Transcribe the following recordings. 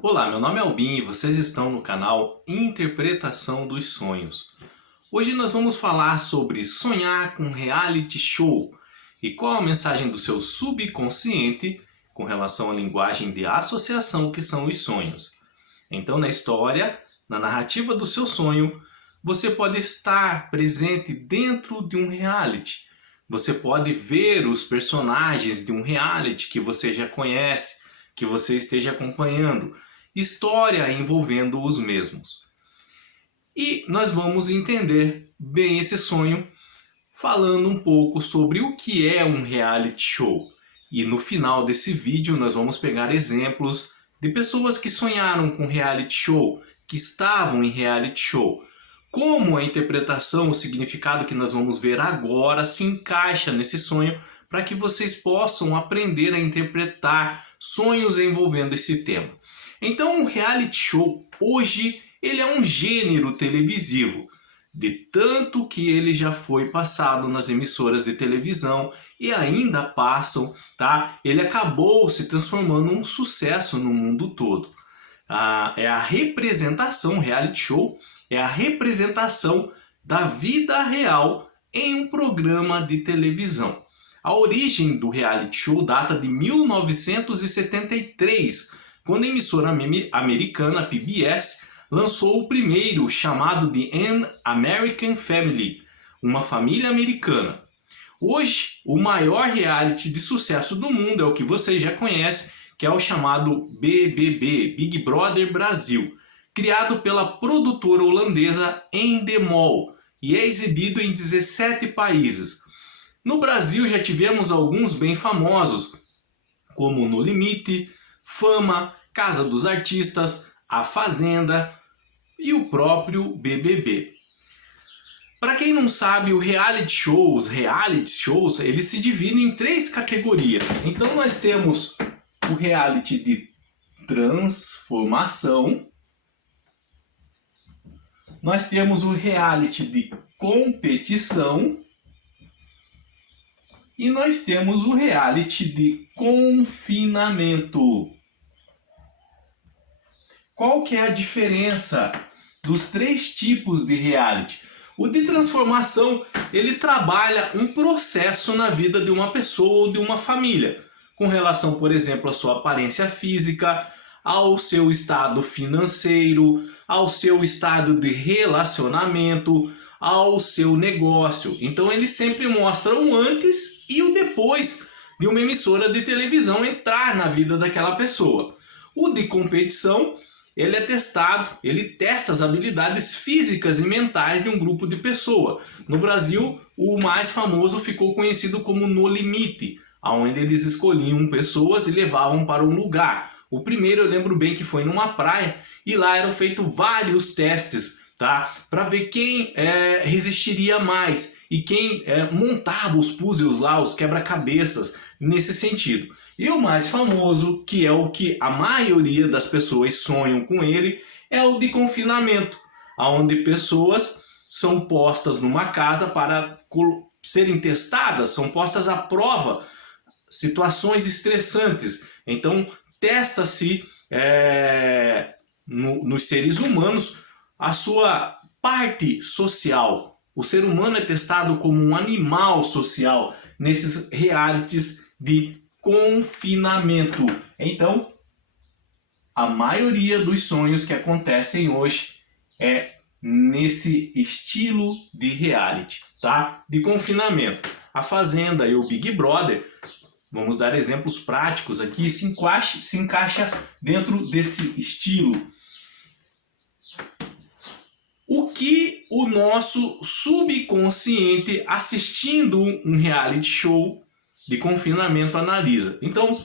Olá, meu nome é Albin e vocês estão no canal Interpretação dos Sonhos. Hoje nós vamos falar sobre sonhar com reality show e qual a mensagem do seu subconsciente com relação à linguagem de associação que são os sonhos. Então, na história, na narrativa do seu sonho, você pode estar presente dentro de um reality. Você pode ver os personagens de um reality que você já conhece, que você esteja acompanhando, história envolvendo os mesmos. E nós vamos entender bem esse sonho falando um pouco sobre o que é um reality show. E no final desse vídeo nós vamos pegar exemplos de pessoas que sonharam com reality show, que estavam em reality show. Como a interpretação, o significado que nós vamos ver agora se encaixa nesse sonho para que vocês possam aprender a interpretar sonhos envolvendo esse tema. Então, o reality show hoje ele é um gênero televisivo, de tanto que ele já foi passado nas emissoras de televisão e ainda passam, tá? Ele acabou se transformando em um sucesso no mundo todo. É a representação, reality show, é a representação da vida real em um programa de televisão. A origem do reality show data de 1973, quando a emissora americana PBS lançou o primeiro, chamado de An American Family, uma família americana. Hoje, o maior reality de sucesso do mundo é o que vocês já conhecem, que é o chamado BBB, Big Brother Brasil, criado pela produtora holandesa Endemol e é exibido em 17 países. No Brasil já tivemos alguns bem famosos, como No Limite, Fama, Casa dos Artistas, A Fazenda e o próprio BBB. Para quem não sabe, os reality shows, eles se dividem em três categorias. Então nós temos o reality de transformação, nós temos o reality de competição e nós temos o reality de confinamento. Qual que é a diferença dos três tipos de reality? O de transformação, ele trabalha um processo na vida de uma pessoa ou de uma família, com relação, por exemplo, à sua aparência física, ao seu estado financeiro, ao seu estado de relacionamento, ao seu negócio. Então ele sempre mostra o antes e o depois de uma emissora de televisão entrar na vida daquela pessoa. O de competição, ele é testado, ele testa as habilidades físicas e mentais de um grupo de pessoas. No Brasil, o mais famoso ficou conhecido como No Limite, onde eles escolhiam pessoas e levavam para um lugar. O primeiro eu lembro bem que foi numa praia e lá eram feitos vários testes, tá? Para ver quem resistiria mais e quem montava os puzzles lá, os quebra-cabeças, nesse sentido. E o mais famoso, que é o que a maioria das pessoas sonham com ele, é o de confinamento, onde pessoas são postas numa casa para serem testadas, são postas à prova situações estressantes. Então testa-se nos seres humanos a sua parte social. O ser humano é testado como um animal social nesses realities de confinamento. Então, a maioria dos sonhos que acontecem hoje é nesse estilo de reality, tá? De confinamento. A Fazenda e o Big Brother, vamos dar exemplos práticos aqui, se encaixa dentro desse estilo. O que o nosso subconsciente assistindo um reality show de confinamento analisa? Então,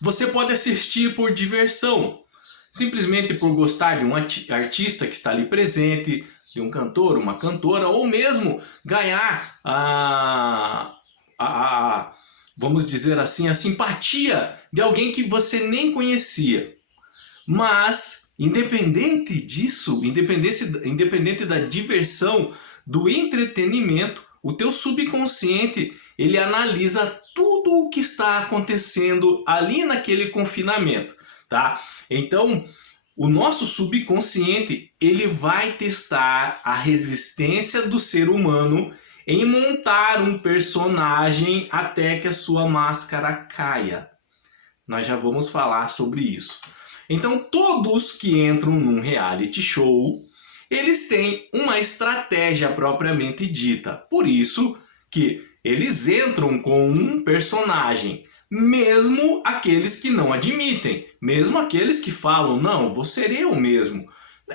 você pode assistir por diversão, simplesmente por gostar de um artista que está ali presente, de um cantor, uma cantora, ou mesmo ganhar vamos dizer assim, a simpatia de alguém que você nem conhecia. Mas, independente disso, independente da diversão, do entretenimento, o teu subconsciente, ele analisa tudo o que está acontecendo ali naquele confinamento. tá? Então, o nosso subconsciente, ele vai testar a resistência do ser humano em montar um personagem até que a sua máscara caia. Nós já vamos falar sobre isso. Então, todos que entram num reality show, eles têm uma estratégia propriamente dita. Por isso que eles entram com um personagem, mesmo aqueles que não admitem, mesmo aqueles que falam, não, vou ser eu mesmo.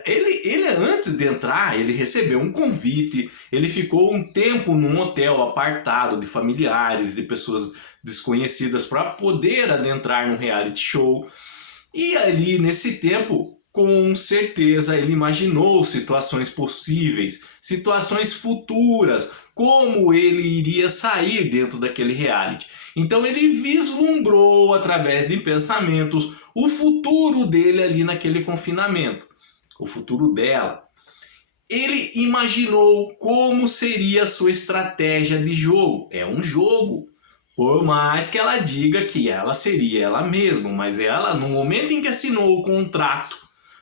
Ele antes de entrar, ele recebeu um convite, ele ficou um tempo num hotel apartado de familiares, de pessoas desconhecidas para poder adentrar no reality show. E ali nesse tempo, com certeza ele imaginou situações possíveis, situações futuras, como ele iria sair dentro daquele reality. Então ele vislumbrou através de pensamentos o futuro dele ali naquele confinamento, o futuro dela. Ele imaginou como seria a sua estratégia de jogo. É um jogo. Por mais que ela diga que ela seria ela mesma, mas ela, no momento em que assinou o contrato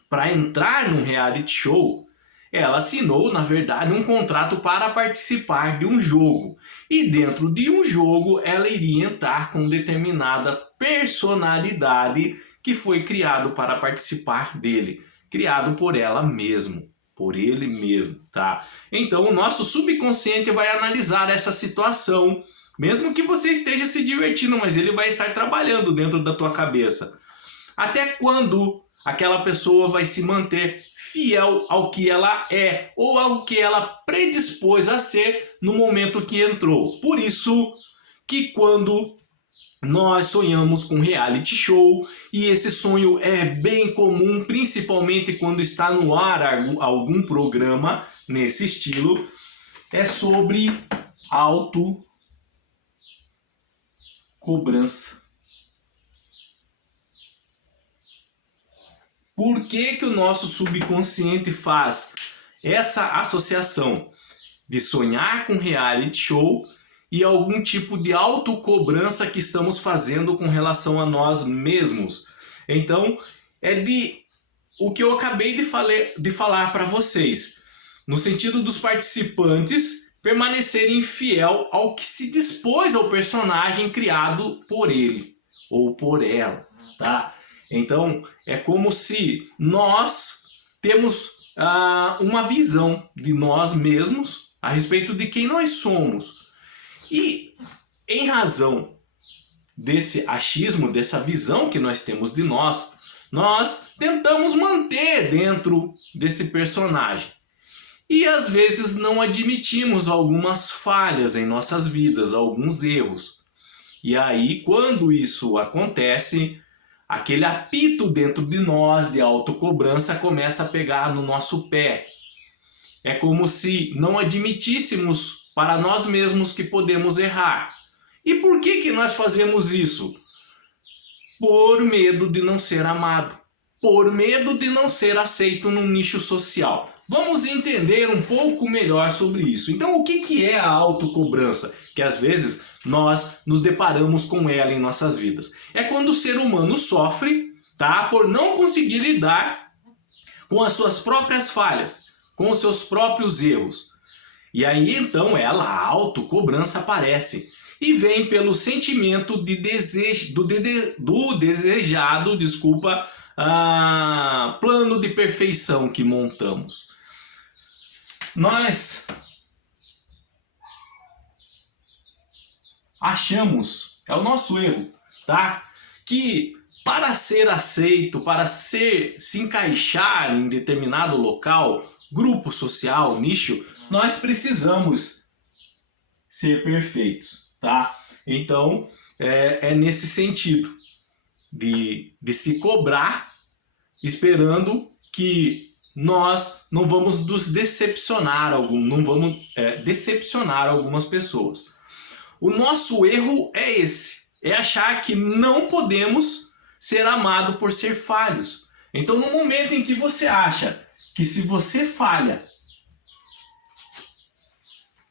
para entrar num reality show, ela assinou, na verdade, um contrato para participar de um jogo. E dentro de um jogo, ela iria entrar com determinada personalidade que foi criado para participar dele, criado por ela mesma, por ele mesmo, tá? Então, o nosso subconsciente vai analisar essa situação, mesmo que você esteja se divertindo, mas ele vai estar trabalhando dentro da tua cabeça. Até quando aquela pessoa vai se manter fiel ao que ela é ou ao que ela predispôs a ser no momento que entrou. Por isso que quando nós sonhamos com reality show, e esse sonho é bem comum, principalmente quando está no ar algum programa nesse estilo, é sobre autocobrança. Por que que o nosso subconsciente faz essa associação de sonhar com reality show e algum tipo de autocobrança que estamos fazendo com relação a nós mesmos? Então, o que eu acabei de falar para vocês, no sentido dos participantes permanecerem fiel ao que se dispôs ao personagem criado por ele ou por ela, tá? Então, é como se nós temos uma visão de nós mesmos a respeito de quem nós somos. E, em razão desse achismo, dessa visão que nós temos de nós tentamos manter dentro desse personagem. E, às vezes, não admitimos algumas falhas em nossas vidas, alguns erros. E aí, quando isso acontece, aquele apito dentro de nós de autocobrança começa a pegar no nosso pé. É como se não admitíssemos para nós mesmos que podemos errar. E por que nós fazemos isso? Por medo de não ser amado. Por medo de não ser aceito num nicho social. Vamos entender um pouco melhor sobre isso. Então, o que é a autocobrança? Que às vezes nós nos deparamos com ela em nossas vidas. É quando o ser humano sofre, tá, por não conseguir lidar com as suas próprias falhas, com os seus próprios erros. E aí então a autocobrança aparece e vem pelo sentimento de desejo, do desejado, plano de perfeição que montamos. Nós achamos, é o nosso erro, tá? Que para ser aceito, para se encaixar em determinado local, grupo social, nicho, nós precisamos ser perfeitos, tá? Então, é nesse sentido de se cobrar, esperando que nós não vamos nos decepcionar, não vamos decepcionar algumas pessoas. O nosso erro é esse, é achar que não podemos ser amado por ser falhos. Então, no momento em que você acha que se você falha,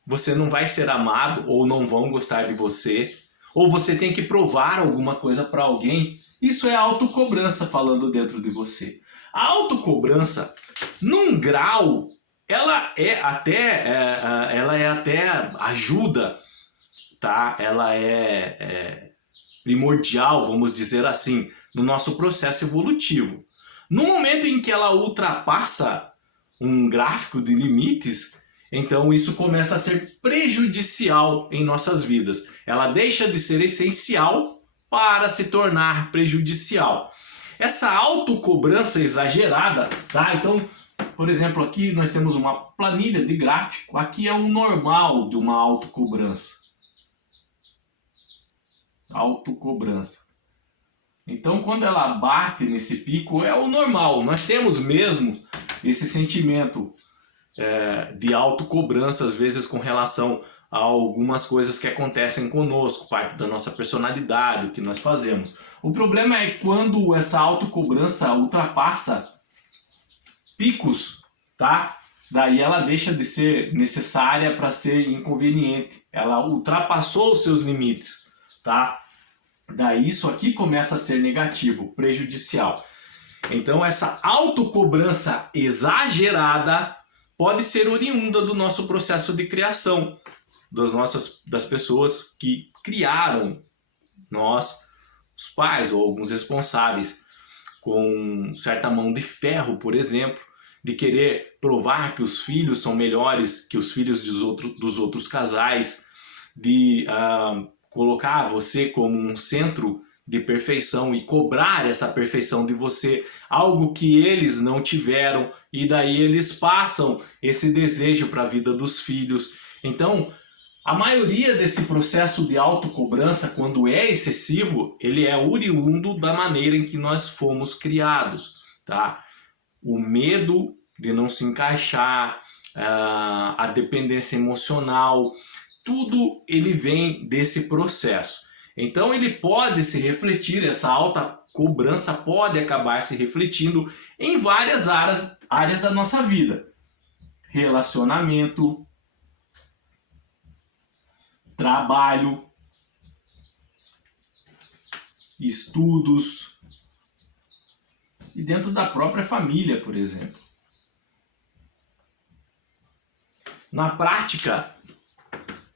você não vai ser amado ou não vão gostar de você, ou você tem que provar alguma coisa para alguém, Isso é autocobrança falando dentro de você. A autocobrança, num grau, ela é até ajuda, tá? Ela é primordial, vamos dizer assim, no nosso processo evolutivo. No momento em que ela ultrapassa um gráfico de limites, então isso começa a ser prejudicial em nossas vidas. Ela deixa de ser essencial para se tornar prejudicial. Essa autocobrança exagerada, tá? Então, por exemplo, aqui nós temos uma planilha de gráfico. Aqui é o normal de uma autocobrança. Autocobrança. Então, quando ela bate nesse pico, é o normal. Nós temos mesmo esse sentimento de autocobrança, às vezes, com relação a algumas coisas que acontecem conosco, parte da nossa personalidade, o que nós fazemos. O problema é quando essa autocobrança ultrapassa picos, tá? Daí ela deixa de ser necessária para ser inconveniente. Ela ultrapassou os seus limites, tá? Daí isso aqui começa a ser negativo, prejudicial. Então essa autocobrança exagerada pode ser oriunda do nosso processo de criação, das pessoas que criaram nós, os pais ou alguns responsáveis, com certa mão de ferro, por exemplo, de querer provar que os filhos são melhores que os filhos dos outros casais, de colocar você como um centro de perfeição e cobrar essa perfeição de você, algo que eles não tiveram, e daí eles passam esse desejo para a vida dos filhos. Então, a maioria desse processo de autocobrança, quando é excessivo, ele é oriundo da maneira em que nós fomos criados, tá? O medo de não se encaixar, a dependência emocional, tudo ele vem desse processo. Então ele pode se refletir, essa alta cobrança pode acabar se refletindo em várias áreas da nossa vida. Relacionamento, trabalho, estudos e dentro da própria família, por exemplo. Na prática,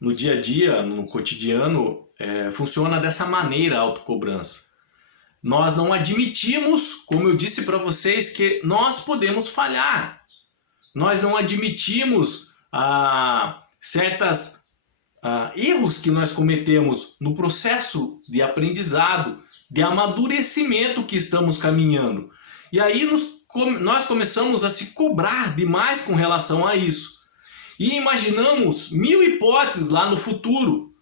no dia a dia, no cotidiano, funciona dessa maneira a autocobrança. Nós não admitimos, como eu disse para vocês, que nós podemos falhar. Nós não admitimos certos erros que nós cometemos no processo de aprendizado, de amadurecimento que estamos caminhando. E aí nós começamos a se cobrar demais com relação a isso. E imaginamos 1000 hipóteses lá no futuro,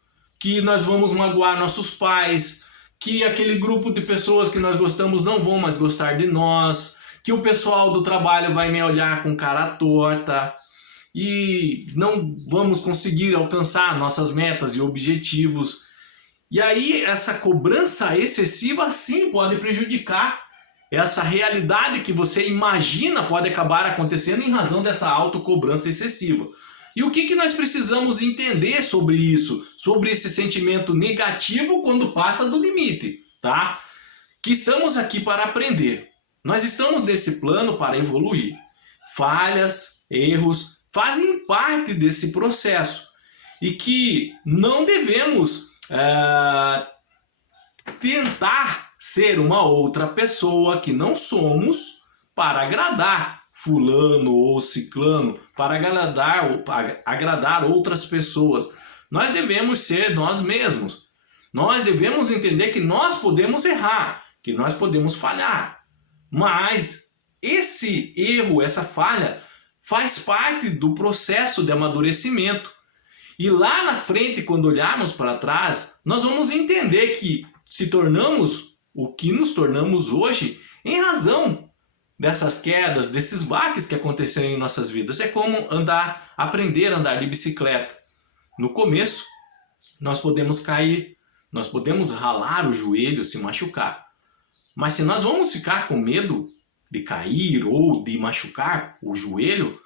que nós vamos magoar nossos pais, que aquele grupo de pessoas que nós gostamos não vão mais gostar de nós, que o pessoal do trabalho vai me olhar com cara torta e não vamos conseguir alcançar nossas metas e objetivos. E aí essa cobrança excessiva sim pode prejudicar. Essa realidade que você imagina pode acabar acontecendo em razão dessa autocobrança excessiva. E o que nós precisamos entender sobre isso? Sobre esse sentimento negativo quando passa do limite, tá? Que estamos aqui para aprender. Nós estamos nesse plano para evoluir. Falhas, erros fazem parte desse processo. E que não devemos tentar ser uma outra pessoa que não somos para agradar fulano ou ciclano, para agradar outras pessoas. Nós devemos ser nós mesmos. Nós devemos entender que nós podemos errar, que nós podemos falhar. Mas esse erro, essa falha, faz parte do processo de amadurecimento. E lá na frente, quando olharmos para trás, nós vamos entender que se tornamos o que nos tornamos hoje em razão dessas quedas, desses baques que aconteceram em nossas vidas. É como aprender a andar de bicicleta. No começo, nós podemos cair, nós podemos ralar o joelho, se machucar. Mas se nós vamos ficar com medo de cair ou de machucar o joelho,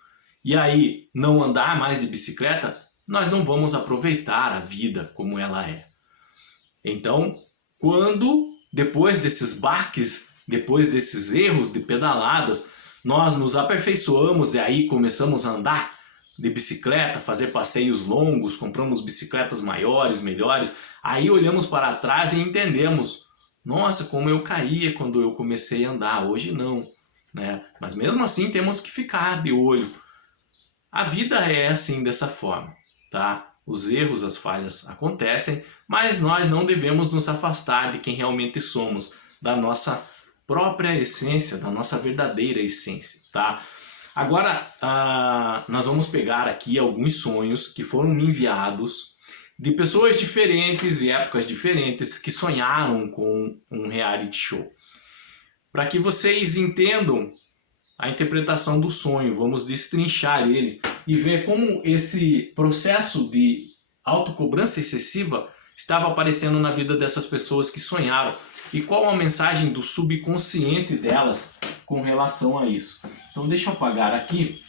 e aí não andar mais de bicicleta, nós não vamos aproveitar a vida como ela é. Então, quando depois desses baques, depois desses erros de pedaladas, nós nos aperfeiçoamos e aí começamos a andar de bicicleta, fazer passeios longos, compramos bicicletas maiores, melhores. Aí olhamos para trás e entendemos, nossa, como eu caía quando eu comecei a andar, hoje não, né? Mas mesmo assim temos que ficar de olho. A vida é assim, dessa forma, tá? Os erros, as falhas acontecem, mas nós não devemos nos afastar de quem realmente somos, da nossa própria essência, da nossa verdadeira essência, tá? Agora, nós vamos pegar aqui alguns sonhos que foram me enviados de pessoas diferentes e épocas diferentes que sonharam com um reality show. Para que vocês entendam a interpretação do sonho, vamos destrinchar ele e ver como esse processo de autocobrança excessiva estava aparecendo na vida dessas pessoas que sonharam e qual a mensagem do subconsciente delas com relação a isso. Então deixa eu apagar aqui.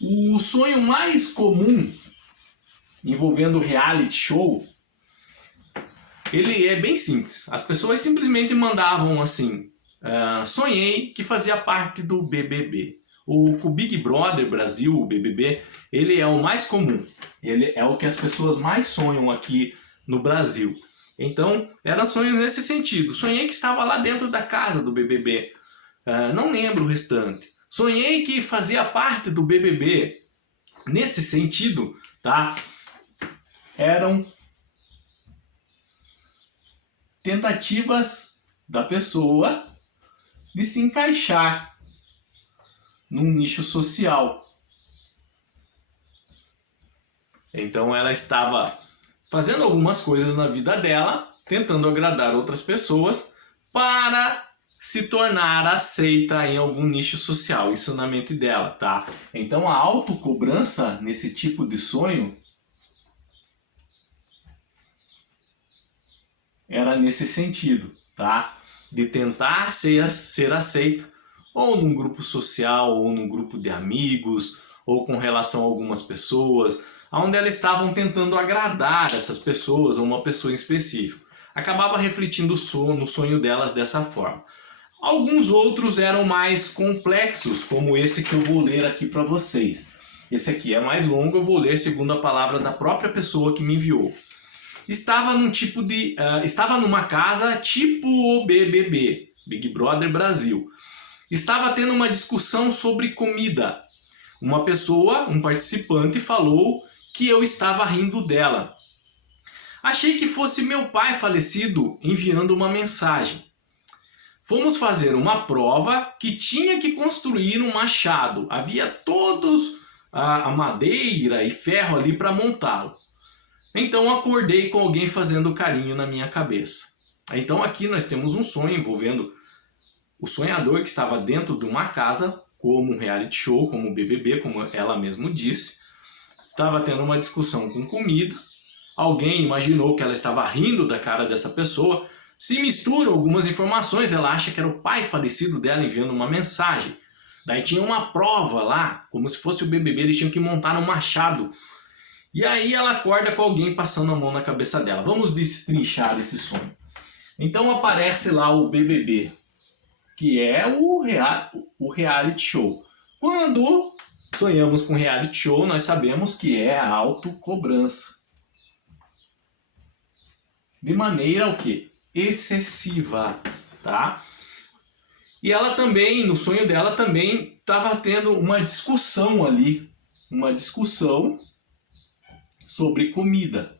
O sonho mais comum envolvendo reality show, ele é bem simples. As pessoas simplesmente mandavam assim, sonhei que fazia parte do BBB. O Big Brother Brasil, o BBB, ele é o mais comum. Ele é o que as pessoas mais sonham aqui no Brasil. Então, era sonho nesse sentido. Sonhei que estava lá dentro da casa do BBB. Não lembro o restante. Sonhei que fazia parte do BBB. Nesse sentido, tá? Eram tentativas da pessoa de se encaixar num nicho social. Então ela estava fazendo algumas coisas na vida dela, tentando agradar outras pessoas para se tornar aceita em algum nicho social. Isso na mente dela, tá? Então a autocobrança nesse tipo de sonho era nesse sentido, tá? De tentar ser aceita ou num grupo social, ou num grupo de amigos, ou com relação a algumas pessoas, onde elas estavam tentando agradar essas pessoas ou uma pessoa em específico. Acabava refletindo no sonho delas dessa forma. Alguns outros eram mais complexos, como esse que eu vou ler aqui para vocês. Esse aqui é mais longo, eu vou ler segundo a palavra da própria pessoa que me enviou. Estava numa casa tipo o BBB, Big Brother Brasil. Estava tendo uma discussão sobre comida. Uma pessoa, um participante, falou que eu estava rindo dela. Achei que fosse meu pai falecido enviando uma mensagem. Fomos fazer uma prova que tinha que construir um machado. Havia todos a madeira e ferro ali para montá-lo. Então acordei com alguém fazendo carinho na minha cabeça. Então aqui nós temos um sonho envolvendo o sonhador que estava dentro de uma casa, como um reality show, como o BBB, como ela mesma disse. Estava tendo uma discussão com comida. Alguém imaginou que ela estava rindo da cara dessa pessoa. Se misturam algumas informações, ela acha que era o pai falecido dela enviando uma mensagem. Daí tinha uma prova lá, como se fosse o BBB, eles tinham que montar um machado. E aí ela acorda com alguém passando a mão na cabeça dela. Vamos destrinchar esse sonho. Então aparece lá o BBB, que é o reality show. Quando sonhamos com reality show, nós sabemos que é a autocobrança. De maneira o quê? Excessiva, tá? E ela também, no sonho dela também, estava tendo uma discussão ali. Uma discussão sobre comida.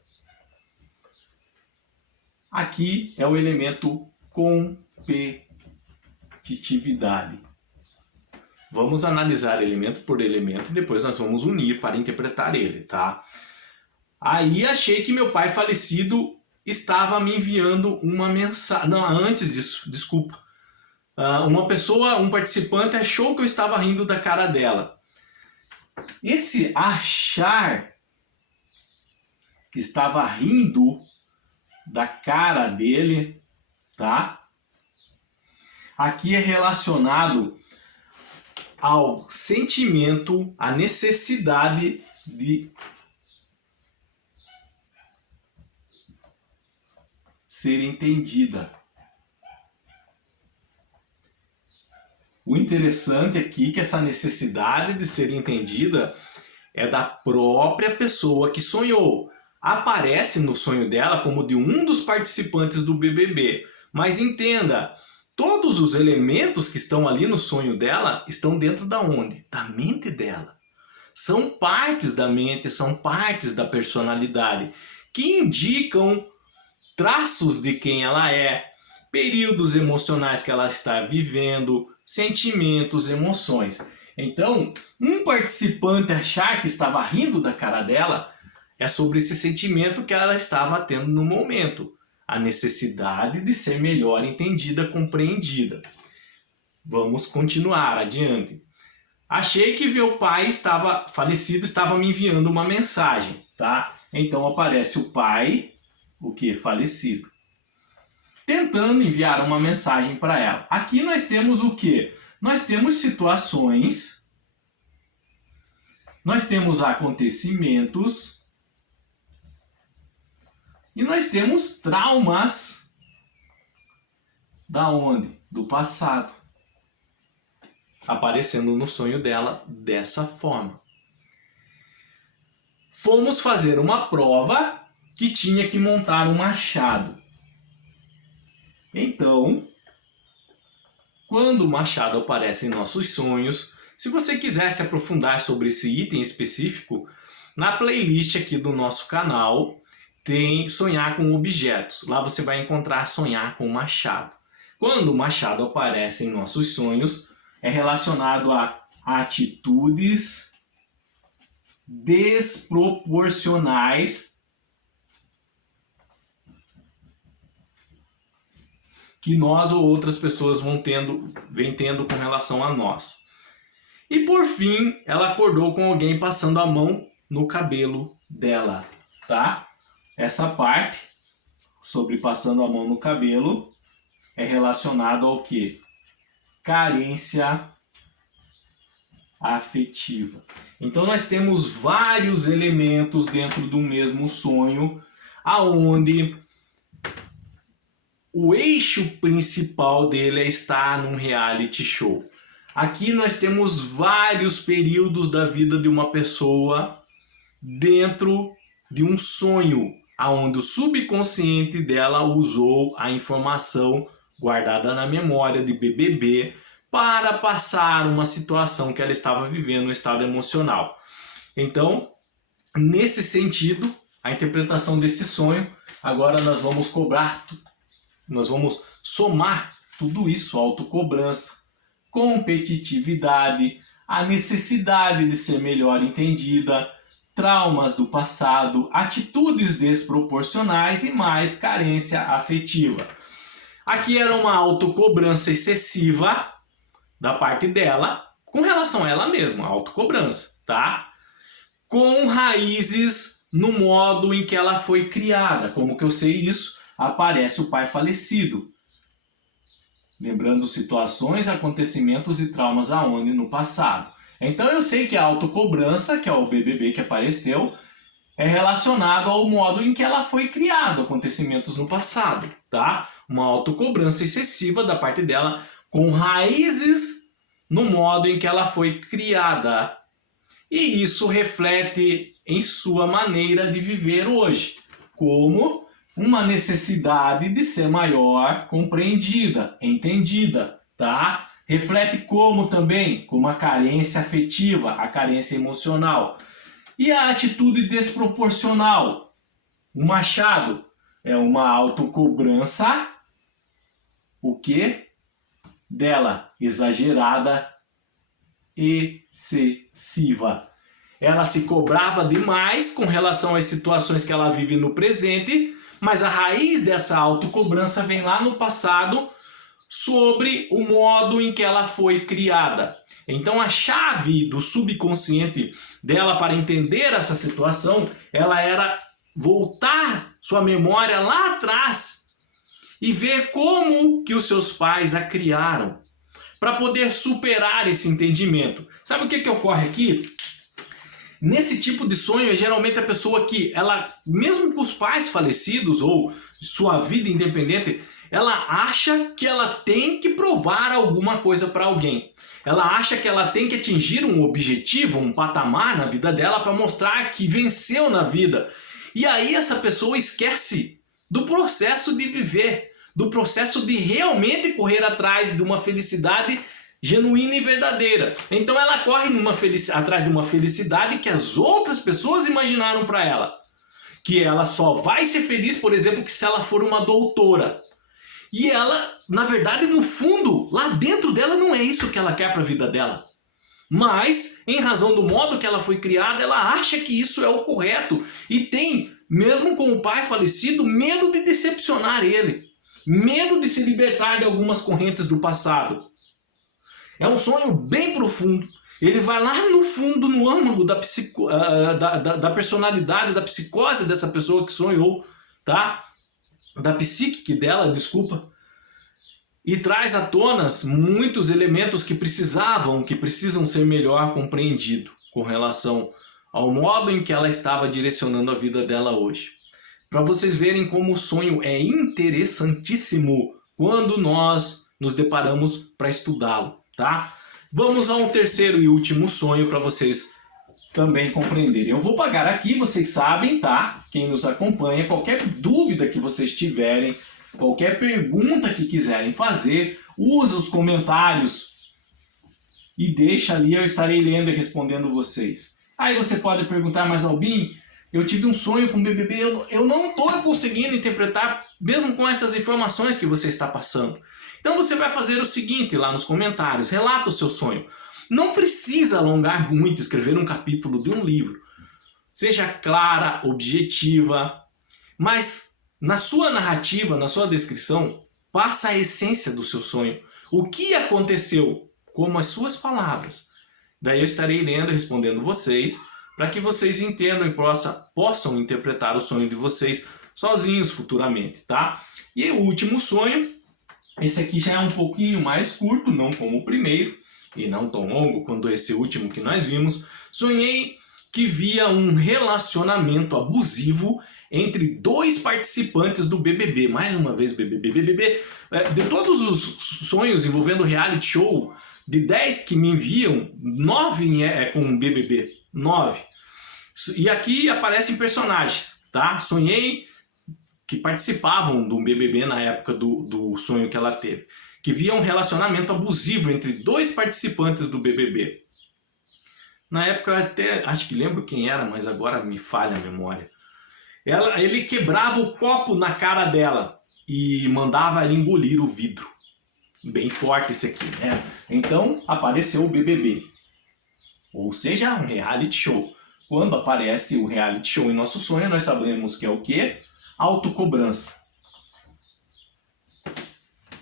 Aqui é o elemento competitividade. Vamos analisar elemento por elemento e depois nós vamos unir para interpretar ele, tá? Aí achei que meu pai falecido estava me enviando uma mensagem. Não, antes disso, desculpa. Uma pessoa, um participante achou que eu estava rindo da cara dela. Esse achar que estava rindo da cara dele, tá? Aqui é relacionado ao sentimento, à necessidade de ser entendida. O interessante aqui é que essa necessidade de ser entendida é da própria pessoa que sonhou. Aparece no sonho dela como de um dos participantes do BBB. Mas entenda, todos os elementos que estão ali no sonho dela estão dentro da onde? Da mente dela. São partes da mente, são partes da personalidade que indicam traços de quem ela é, períodos emocionais que ela está vivendo, sentimentos, emoções. Então, um participante achar que estava rindo da cara dela é sobre esse sentimento que ela estava tendo no momento. A necessidade de ser melhor entendida, compreendida. Vamos continuar adiante. Achei que meu pai estava falecido, estava me enviando uma mensagem, tá? Então aparece o pai, o que? Falecido, tentando enviar uma mensagem para ela. Aqui nós temos o que? Nós temos situações, nós temos acontecimentos e nós temos traumas da onde? Do passado. Aparecendo no sonho dela dessa forma. Fomos fazer uma prova que tinha que montar um machado. Então, quando o machado aparece em nossos sonhos, se você quiser se aprofundar sobre esse item específico, na playlist aqui do nosso canal tem Sonhar com Objetos. Lá você vai encontrar Sonhar com Machado. Quando o machado aparece em nossos sonhos, é relacionado a atitudes desproporcionais que nós ou outras pessoas vêm tendo com relação a nós. E por fim, ela acordou com alguém passando a mão no cabelo dela, tá? Essa parte sobre passando a mão no cabelo é relacionado ao quê? Carência afetiva. Então nós temos vários elementos dentro do mesmo sonho, aonde o eixo principal dele é estar num reality show. Aqui nós temos vários períodos da vida de uma pessoa dentro de um sonho, aonde o subconsciente dela usou a informação guardada na memória de BBB para passar uma situação que ela estava vivendo, um estado emocional. Então, nesse sentido, a interpretação desse sonho, agora nós vamos somar tudo isso, autocobrança, competitividade, a necessidade de ser melhor entendida, traumas do passado, atitudes desproporcionais e mais carência afetiva. Aqui era uma autocobrança excessiva da parte dela com relação a ela mesma, a autocobrança, tá? Com raízes no modo em que ela foi criada. Como que eu sei isso? Aparece o pai falecido. Lembrando situações, acontecimentos e traumas aonde no passado. Então eu sei que a autocobrança, que é o BBB que apareceu, é relacionado ao modo em que ela foi criada, acontecimentos no passado, tá? Uma autocobrança excessiva da parte dela, com raízes no modo em que ela foi criada. E isso reflete em sua maneira de viver hoje, como uma necessidade de ser maior, compreendida, entendida, tá? Reflete como também? Como a carência afetiva, a carência emocional. E a atitude desproporcional? O machado é uma autocobrança, o quê? Dela, exagerada, excessiva. Ela se cobrava demais com relação às situações que ela vive no presente, mas a raiz dessa autocobrança vem lá no passado sobre o modo em que ela foi criada. Então a chave do subconsciente dela para entender essa situação, ela era voltar sua memória lá atrás e ver como que os seus pais a criaram, para poder superar esse entendimento. Sabe o que ocorre aqui? Nesse tipo de sonho, é geralmente a pessoa que, ela, mesmo com os pais falecidos ou sua vida independente, ela acha que ela tem que provar alguma coisa para alguém. Ela acha que ela tem que atingir um objetivo, um patamar na vida dela para mostrar que venceu na vida. E aí essa pessoa esquece do processo de viver, do processo de realmente correr atrás de uma felicidade genuína e verdadeira. Então ela corre atrás de uma felicidade que as outras pessoas imaginaram para ela. Que ela só vai ser feliz, por exemplo, que se ela for uma doutora. E ela, na verdade, no fundo, lá dentro dela não é isso que ela quer para a vida dela. Mas, em razão do modo que ela foi criada, ela acha que isso é o correto. E tem, mesmo com o pai falecido, medo de decepcionar ele. Medo de se libertar de algumas correntes do passado. É um sonho bem profundo. Ele vai lá no fundo, no âmago da personalidade, da psicose dessa pessoa que sonhou, tá? Da psique dela, desculpa. E traz à tona muitos elementos que precisam ser melhor compreendidos com relação ao modo em que ela estava direcionando a vida dela hoje. Para vocês verem como o sonho é interessantíssimo quando nós nos deparamos para estudá-lo, tá? Vamos ao terceiro e último sonho para vocês também compreenderem. Eu vou pagar aqui, vocês sabem, tá? Quem nos acompanha, qualquer dúvida que vocês tiverem, qualquer pergunta que quiserem fazer, usa os comentários e deixa ali, eu estarei lendo e respondendo vocês. Aí você pode perguntar, mas Albin, eu tive um sonho com BBB, eu não estou conseguindo interpretar, mesmo com essas informações que você está passando. Então você vai fazer o seguinte lá nos comentários, relata o seu sonho. Não precisa alongar muito, escrever um capítulo de um livro. Seja clara, objetiva, mas na sua narrativa, na sua descrição, passa a essência do seu sonho. O que aconteceu, como as suas palavras. Daí eu estarei lendo e respondendo vocês, para que vocês entendam e possam interpretar o sonho de vocês sozinhos futuramente, tá? E o último sonho, esse aqui já é um pouquinho mais curto, não como o primeiro, e não tão longo quanto esse último que nós vimos. Sonhei que via um relacionamento abusivo entre dois participantes do BBB. Mais uma vez BBB. De todos os sonhos envolvendo reality show, de 10 que me enviam, 9 é com BBB. 9. E aqui aparecem personagens, tá? Sonhei que participavam do BBB na época do sonho que ela teve. Que via um relacionamento abusivo entre dois participantes do BBB. Na época eu até acho que lembro quem era, mas agora me falha a memória. Ele quebrava o copo na cara dela e mandava ela engolir o vidro. Bem forte esse aqui, né? Então apareceu o BBB. Ou seja, um reality show. Quando aparece o reality show em nosso sonho, nós sabemos que é o quê? Autocobrança.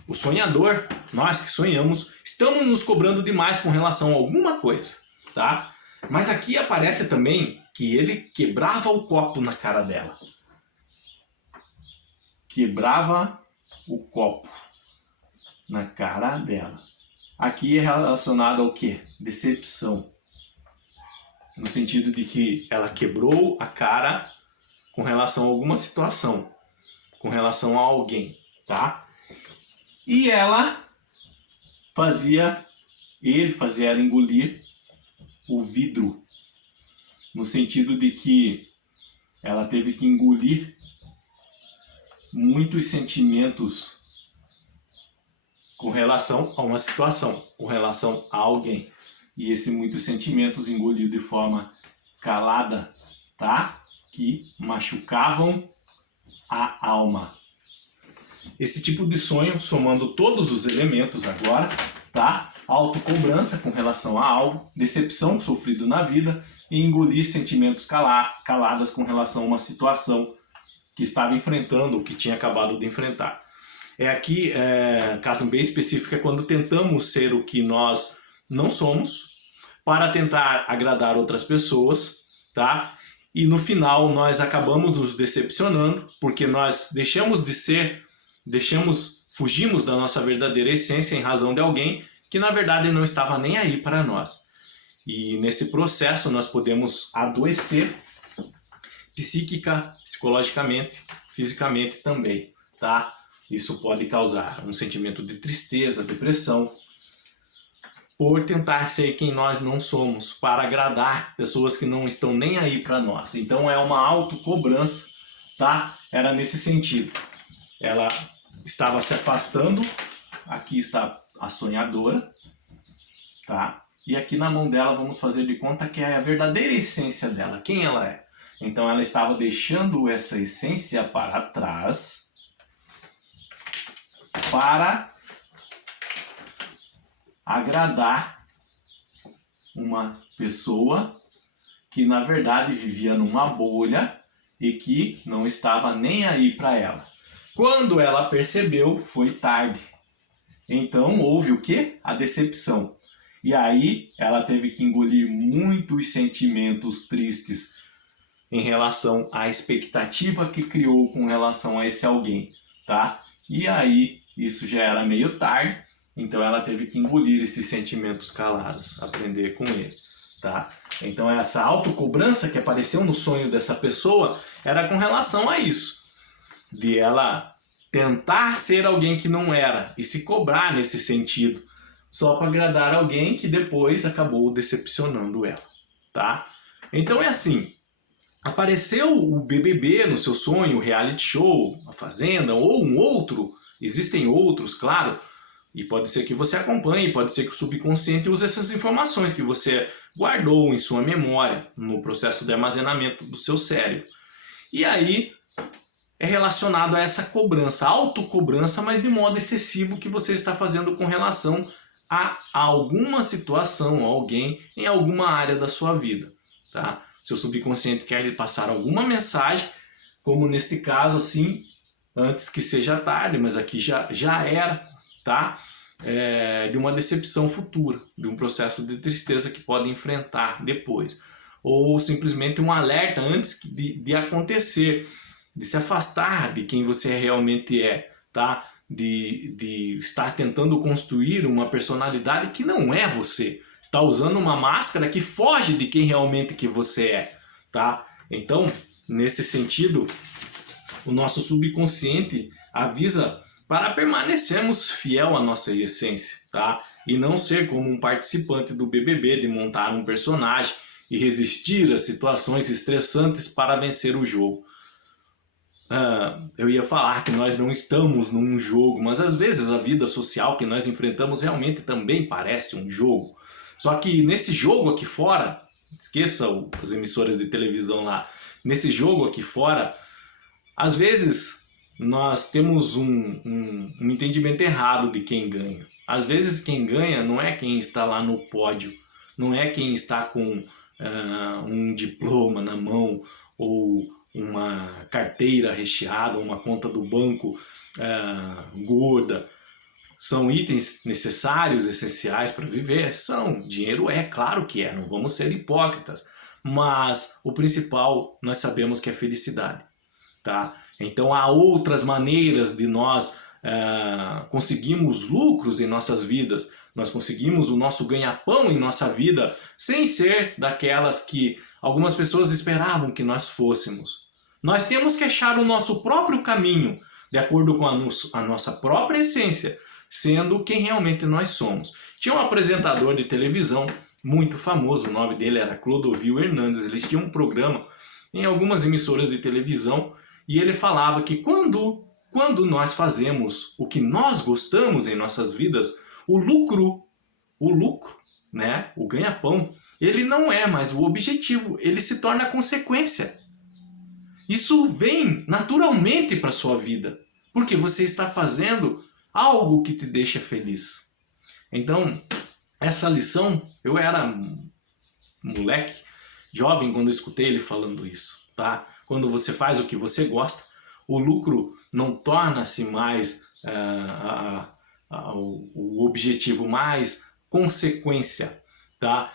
O sonhador, nós que sonhamos, estamos nos cobrando demais com relação a alguma coisa, tá? Mas aqui aparece também que ele quebrava o copo na cara dela. Quebrava o copo na cara dela. Aqui é relacionado ao quê? Decepção. No sentido de que ela quebrou a cara com relação a alguma situação, com relação a alguém, tá? E ele fazia ela engolir o vidro, no sentido de que ela teve que engolir muitos sentimentos com relação a uma situação, com relação a alguém. E esses muitos sentimentos engoliu de forma calada, tá? Que machucavam a alma. Esse tipo de sonho, somando todos os elementos agora, tá? Autocobrança com relação a algo, decepção sofrido na vida e engolir sentimentos caladas com relação a uma situação que estava enfrentando ou que tinha acabado de enfrentar. Aqui, caso bem específico, é quando tentamos ser o que nós não somos para tentar agradar outras pessoas, tá? E no final nós acabamos nos decepcionando porque nós fugimos da nossa verdadeira essência em razão de alguém que na verdade não estava nem aí para nós. E nesse processo nós podemos adoecer psíquica, psicologicamente, fisicamente também. tá? Isso pode causar um sentimento de tristeza, depressão, por tentar ser quem nós não somos, para agradar pessoas que não estão nem aí para nós. Então é uma autocobrança, tá? Era nesse sentido. Ela estava se afastando, aqui está a sonhadora, tá? E aqui na mão dela vamos fazer de conta que é a verdadeira essência dela, quem ela é. Então ela estava deixando essa essência para trás para agradar uma pessoa que na verdade vivia numa bolha e que não estava nem aí para ela. Quando ela percebeu, foi tarde. Então houve o quê? A decepção. E aí ela teve que engolir muitos sentimentos tristes em relação à expectativa que criou com relação a esse alguém, tá? E aí isso já era meio tarde, então ela teve que engolir esses sentimentos calados, aprender com ele, tá? Então essa autocobrança que apareceu no sonho dessa pessoa era com relação a isso, de ela tentar ser alguém que não era e se cobrar nesse sentido, só para agradar alguém que depois acabou decepcionando ela, tá? Então é assim, apareceu o BBB no seu sonho, o reality show, a Fazenda ou um outro, existem outros, claro, e pode ser que você acompanhe, pode ser que o subconsciente use essas informações que você guardou em sua memória, no processo de armazenamento do seu cérebro. E aí é relacionado a essa cobrança, autocobrança, mas de modo excessivo que você está fazendo com relação a alguma situação, a alguém em alguma área da sua vida, tá? Seu subconsciente quer lhe passar alguma mensagem, como neste caso, assim, antes que seja tarde, mas aqui já era, tá? De uma decepção futura, de um processo de tristeza que pode enfrentar depois. Ou simplesmente um alerta antes de acontecer, de se afastar de quem você realmente é, tá? De estar tentando construir uma personalidade que não é você. Está usando uma máscara que foge de quem realmente que você é, tá? Então, nesse sentido, o nosso subconsciente avisa para permanecermos fiel à nossa essência, tá? E não ser como um participante do BBB, de montar um personagem e resistir a situações estressantes para vencer o jogo. Eu ia falar que nós não estamos num jogo, mas às vezes a vida social que nós enfrentamos realmente também parece um jogo. Só que nesse jogo aqui fora, esqueça as emissoras de televisão lá, nesse jogo aqui fora, às vezes nós temos um entendimento errado de quem ganha. Às vezes quem ganha não é quem está lá no pódio, não é quem está com um diploma na mão ou uma carteira recheada, uma conta do banco gorda. São itens necessários, essenciais para viver? São. Dinheiro claro que é, não vamos ser hipócritas. Mas o principal nós sabemos que é felicidade, tá? Então há outras maneiras de nós conseguirmos lucros em nossas vidas, nós conseguimos o nosso ganha-pão em nossa vida sem ser daquelas que algumas pessoas esperavam que nós fôssemos. Nós temos que achar o nosso próprio caminho, de acordo com a nossa própria essência, sendo quem realmente nós somos. Tinha um apresentador de televisão muito famoso, o nome dele era Clodovil Hernandes, ele tinha um programa em algumas emissoras de televisão e ele falava que quando nós fazemos o que nós gostamos em nossas vidas, o lucro, né, o ganha-pão, ele não é mais o objetivo, ele se torna a consequência. Isso vem naturalmente para a sua vida, porque você está fazendo algo que te deixa feliz. Então, essa lição, eu era moleque, jovem, quando eu escutei ele falando isso, tá? Quando você faz o que você gosta, o lucro não torna-se mais o objetivo, mais consequência, tá?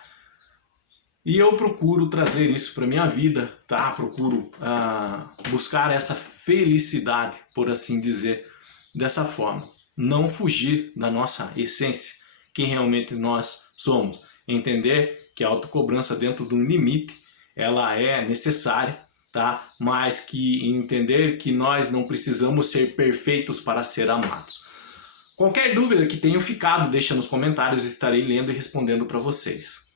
E eu procuro trazer isso para minha vida, tá? Procuro buscar essa felicidade, por assim dizer, dessa forma. Não fugir da nossa essência, quem realmente nós somos. Entender que a autocobrança dentro de um limite, ela é necessária, tá? Mas que entender que nós não precisamos ser perfeitos para ser amados. Qualquer dúvida que tenham ficado, deixa nos comentários, estarei lendo e respondendo para vocês.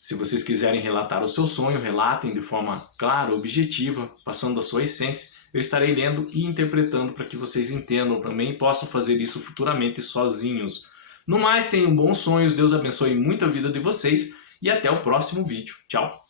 Se vocês quiserem relatar o seu sonho, relatem de forma clara, objetiva, passando a sua essência. Eu estarei lendo e interpretando para que vocês entendam também e possam fazer isso futuramente sozinhos. No mais, tenham bons sonhos, Deus abençoe muito a vida de vocês e até o próximo vídeo. Tchau!